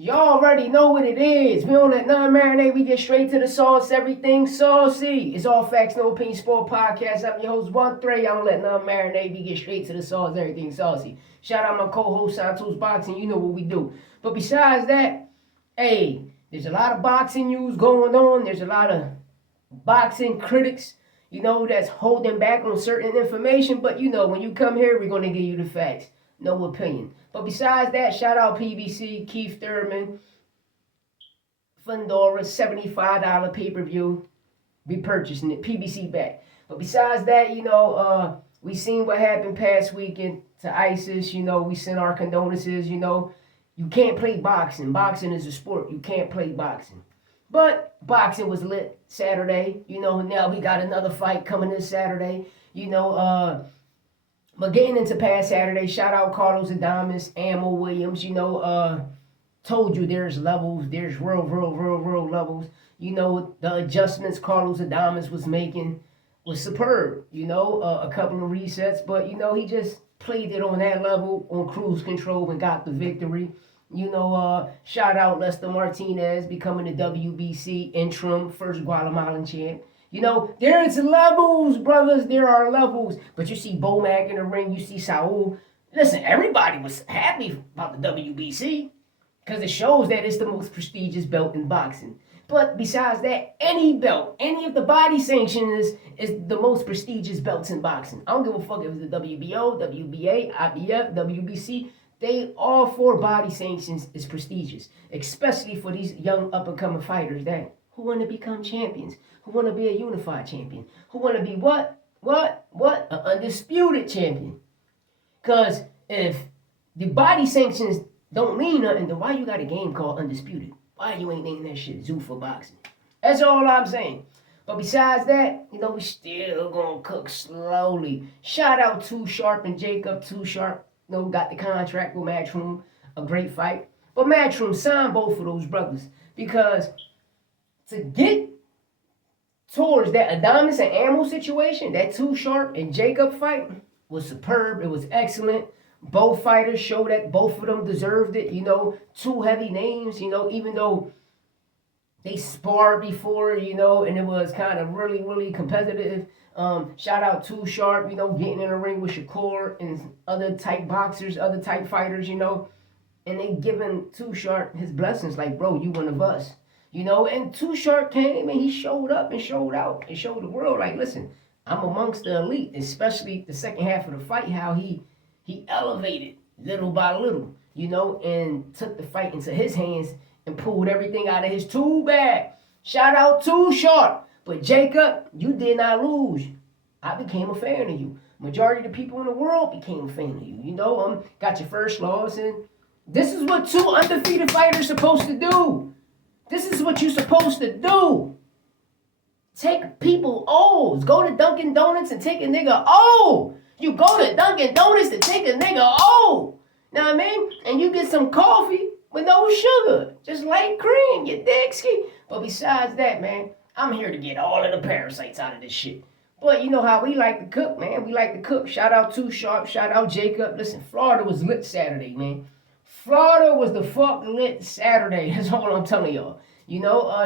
Y'all already know what it is. We don't let none marinate. We get straight to the sauce. Everything saucy. It's All Facts, No Opinion Sport Podcast. I'm your host, 1-3. I don't let none marinate. We get straight to the sauce. Everything saucy. Shout out my co-host, Santos Boxing. You know what we do. But besides that, hey, there's a lot of boxing news going on. There's a lot of boxing critics, that's holding back on certain information. But, when you come here, we're going to give you the facts. No opinion. But besides that, shout out PBC, Keith Thurman, Fundora, $75 pay-per-view. We purchasing it. PBC back. But besides that, we seen what happened past weekend to ISIS. We sent our condolences. You can't play boxing. Boxing is a sport. You can't play boxing. But boxing was lit Saturday. Now we got another fight coming this Saturday. But getting into past Saturday, shout out Carlos Adames, Ammo Williams. Told you there's levels. There's real levels. The adjustments Carlos Adames was making was superb. A couple of resets, but he just played it on that level, on cruise control, and got the victory. Shout out Lester Martinez becoming the WBC interim first Guatemalan champ. There's levels, brothers. There are levels. But you see Bomac in the ring. You see Saul. Listen, everybody was happy about the WBC because it shows that it's the most prestigious belt in boxing. But besides that, any belt, any of the body sanctions is the most prestigious belts in boxing. I don't give a fuck if it's the WBO, WBA, IBF, WBC. They all four body sanctions is prestigious, especially for these young up-and-coming fighters who want to become champions, who want to be a unified champion, who want to be what? An undisputed champion. Because if the body sanctions don't mean nothing, then why you got a game called Undisputed? Why you ain't naming that shit Zoo for Boxing? That's all I'm saying. But besides that, we still gonna cook slowly. Shout out Too Sharp and Jacob. Too Sharp, got the contract with Matchroom. A great fight. But Matchroom signed both of those brothers because to get towards that Adames and Ammo situation, that Too Sharp and Jacob fight was superb. It was excellent. Both fighters showed that both of them deserved it. Two heavy names, even though they sparred before, and it was kind of really competitive. Shout out Too Sharp, getting in the ring with Shakur and other type boxers, other type fighters, and they giving Too Sharp his blessings like, bro, you one of us. And Too Sharp came and he showed up and showed out and showed the world, like, listen, I'm amongst the elite, especially the second half of the fight, how he elevated little by little, and took the fight into his hands and pulled everything out of his tool bag. Shout out Too Sharp. But Jacob, you did not lose. I became a fan of you. Majority of the people in the world became a fan of you. Got your first loss, and this is what two undefeated fighters supposed to do. This is what you're supposed to do. Take people O's. Go to Dunkin' Donuts and take a nigga O. You go to Dunkin' Donuts to take a nigga O. Know what I mean? And you get some coffee with no sugar. Just light cream. You dig, ski? But besides that, man, I'm here to get all of the parasites out of this shit. But you know how we like to cook, man. We like to cook. Shout out Too Sharp. Shout out Jacob. Listen, Florida was lit Saturday, man. Florida was the fuck lit Saturday. That's all I'm telling y'all.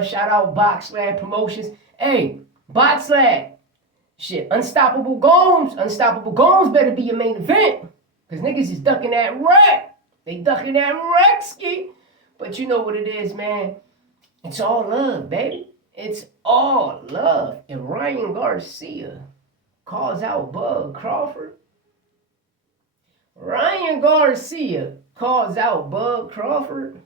Shout out BoxLab Promotions. Hey, BoxLab. Shit, Unstoppable Gomes. Unstoppable Gomes better be your main event. Because niggas is ducking that wreck. They ducking that wreck, ski. But you know what it is, man. It's all love, baby. It's all love. And Ryan Garcia calls out Bud Crawford. Ryan Garcia calls out Bud Crawford.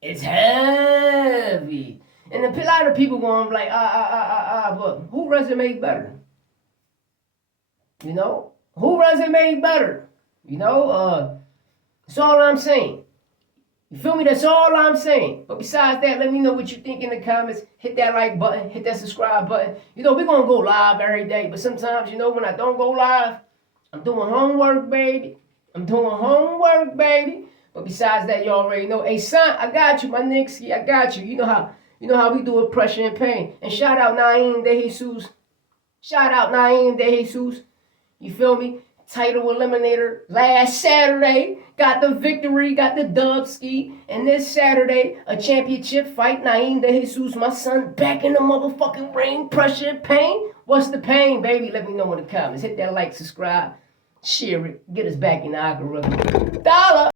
It's heavy. And a lot of people going to be like, but who resume better? Who resume better? That's all I'm saying. You feel me? That's all I'm saying. But besides that, let me know what you think in the comments. Hit that like button. Hit that subscribe button. We're going to go live every day. But sometimes, when I don't go live, I'm doing homework, baby. But besides that, you already know. Hey, son, I got you, my nigga. I got you. You know how we do it, pressure and pain. And shout out Nieem Dejesus. You feel me? title eliminator last Saturday. Got the victory, got the dub ski. And this Saturday, a championship fight. Nieem, Dejesus, my son, back in the motherfucking ring. Pressure, pain. What's the pain, baby? Let me know in the comments. Hit that like, subscribe, share it. Get us back in the algorithm. Dollar!